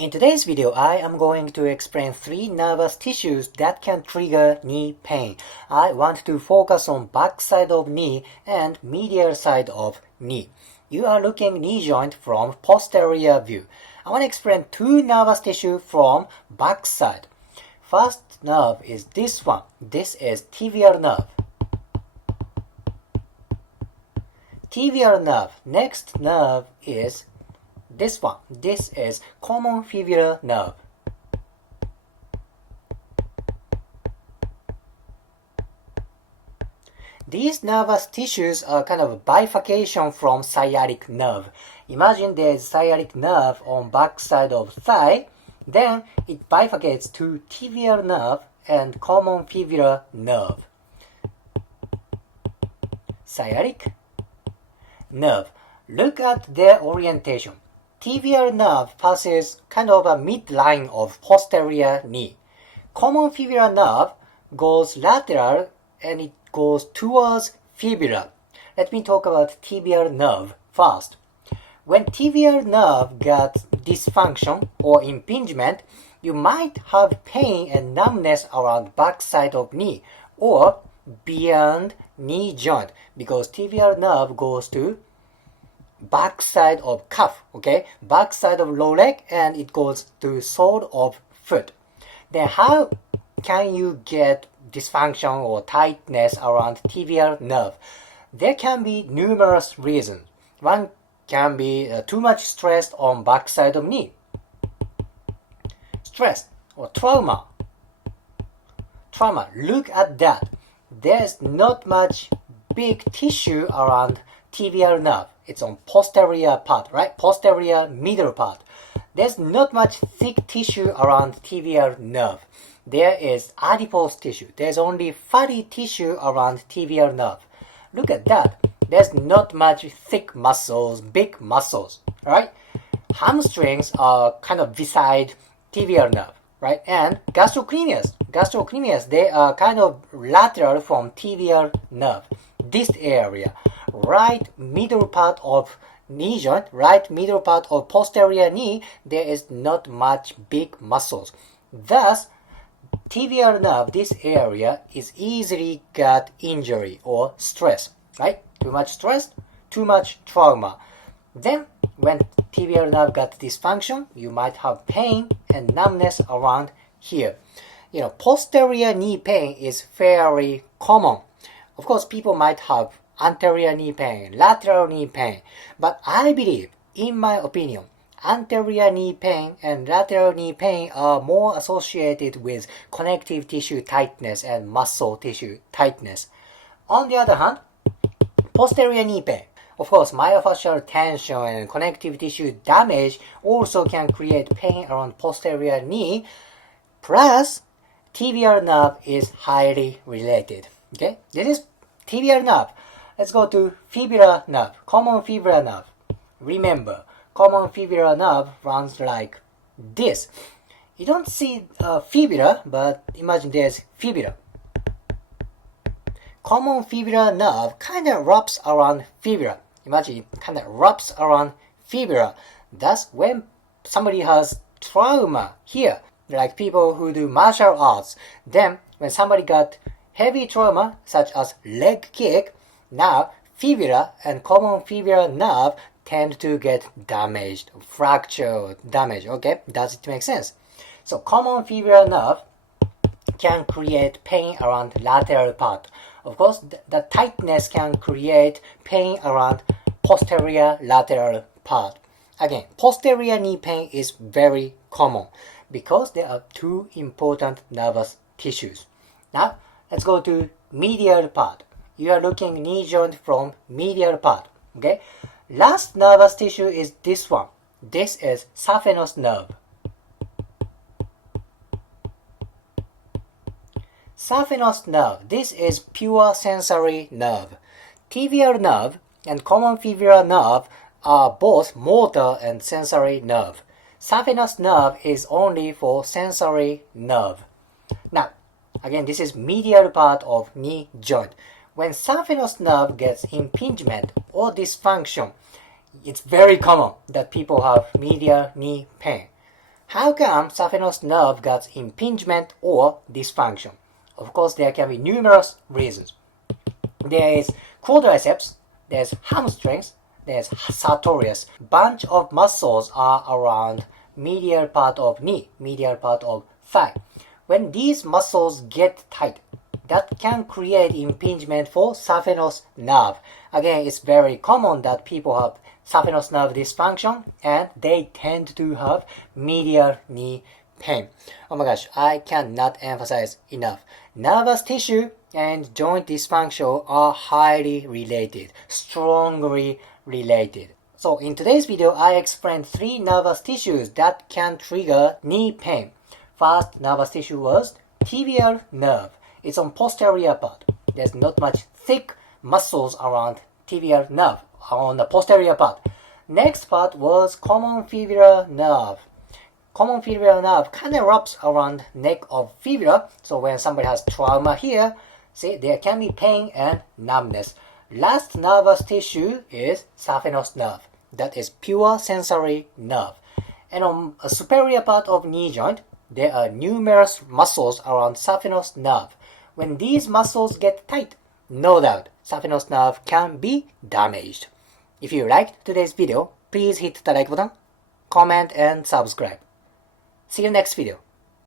In today's video, I am going to explain 3 nervous tissues that can trigger knee pain. I want to focus on back side of knee and medial side of knee. You are looking knee joint from posterior view. I want to explain 2 nervous tissue from back side. First nerve is this one. This is tibial nerve. Tibial nerve. Next nerve is this one. This is common fibular nerve. These nervous tissues are kind of a bifurcation from sciatic nerve. Imagine there's sciatic nerve on back side of thigh, then it bifurcates to tibial nerve and common fibular nerve. Sciatic nerve. Look at their orientation. Tibial nerve passes kind of a midline of posterior knee. Common fibular nerve goes lateral and it goes towards fibula. Let me talk about tibial nerve first. When tibial nerve got dysfunction or impingement, you might have pain and numbness around back side of knee or beyond knee joint because tibial nerve goes to back side of calf, okay? Back side of low leg and it goes to sole of foot. Then how can you get dysfunction or tightness around tibial nerve? There can be numerous reasons. One can be too much stress on back side of knee. Stress or trauma. Look at that. There's not much big tissue around tibial nerve. It's on posterior part, right? Posterior middle part. There's not much thick tissue around tibial nerve. There is adipose tissue. There's only fatty tissue around tibial nerve. Look at that. There's not much thick muscles, big muscles, right? Hamstrings are kind of beside tibial nerve, right? And gastrocnemius, they are kind of lateral from tibial nerve. This area, right middle part of knee joint, right middle part of posterior knee, there is not much big muscles. Thus, tibial nerve, this area is easily got injury or stress, right? Too much stress, too much trauma. Then, when tibial nerve got dysfunction, you might have pain and numbness around here. Posterior knee pain is fairly common. Of course, people might have anterior knee pain, lateral knee pain, but I believe, in my opinion, anterior knee pain and lateral knee pain are more associated with connective tissue tightness and muscle tissue tightness. On the other hand, posterior knee pain, of course, myofascial tension and connective tissue damage also can create pain around posterior knee, plus tibial nerve is highly related. Okay, this is tibial nerve. Let's go to fibular nerve, common fibular nerve. Remember, common fibular nerve runs like this. You don't see fibula, but imagine there's fibula. Common fibular nerve kind of wraps around fibula. Imagine it kind of wraps around fibula. Thus, when somebody has trauma here, like people who do martial arts, then when somebody got heavy trauma, such as leg kick, now fibula and common fibular nerve tend to get damaged, fractured, damaged. Okay, does it make sense? So common fibular nerve can create pain around lateral part. Of course, the tightness can create pain around posterior lateral part. Again, posterior knee pain is very common because there are 2 important nervous tissues. Now, let's go to medial part. You are looking knee joint from medial part. Okay? Last nervous tissue is this one. This is saphenous nerve. Saphenous nerve. This is pure sensory nerve. Tibial nerve and common fibular nerve are both motor and sensory nerve. Saphenous nerve is only for sensory nerve. Now, again, this is medial part of knee joint. When saphenous nerve gets impingement or dysfunction, it's very common that people have medial knee pain. How come saphenous nerve got impingement or dysfunction? Of course, there can be numerous reasons. There is quadriceps, there's hamstrings, there's sartorius. Bunch of muscles are around medial part of knee, medial part of thigh. When these muscles get tight, that can create impingement for saphenous nerve. Again, it's very common that people have saphenous nerve dysfunction and they tend to have medial knee pain. Oh my gosh, I cannot emphasize enough. Nervous tissue and joint dysfunction are highly related, strongly related. So in today's video, I explained 3 nervous tissues that can trigger knee pain. First nervous tissue was tibial nerve. It's on posterior part. There's not much thick muscles around tibial nerve on the posterior part. Next part was common fibular nerve. Common fibular nerve kind of wraps around neck of fibula. So when somebody has trauma here, see, there can be pain and numbness. Last nervous tissue is saphenous nerve. That is pure sensory nerve. And on a superior part of knee joint, there are numerous muscles around saphenous nerve. When these muscles get tight, no doubt, saphenous nerve can be damaged. If you liked today's video, please hit the like button, comment and subscribe. See you next video.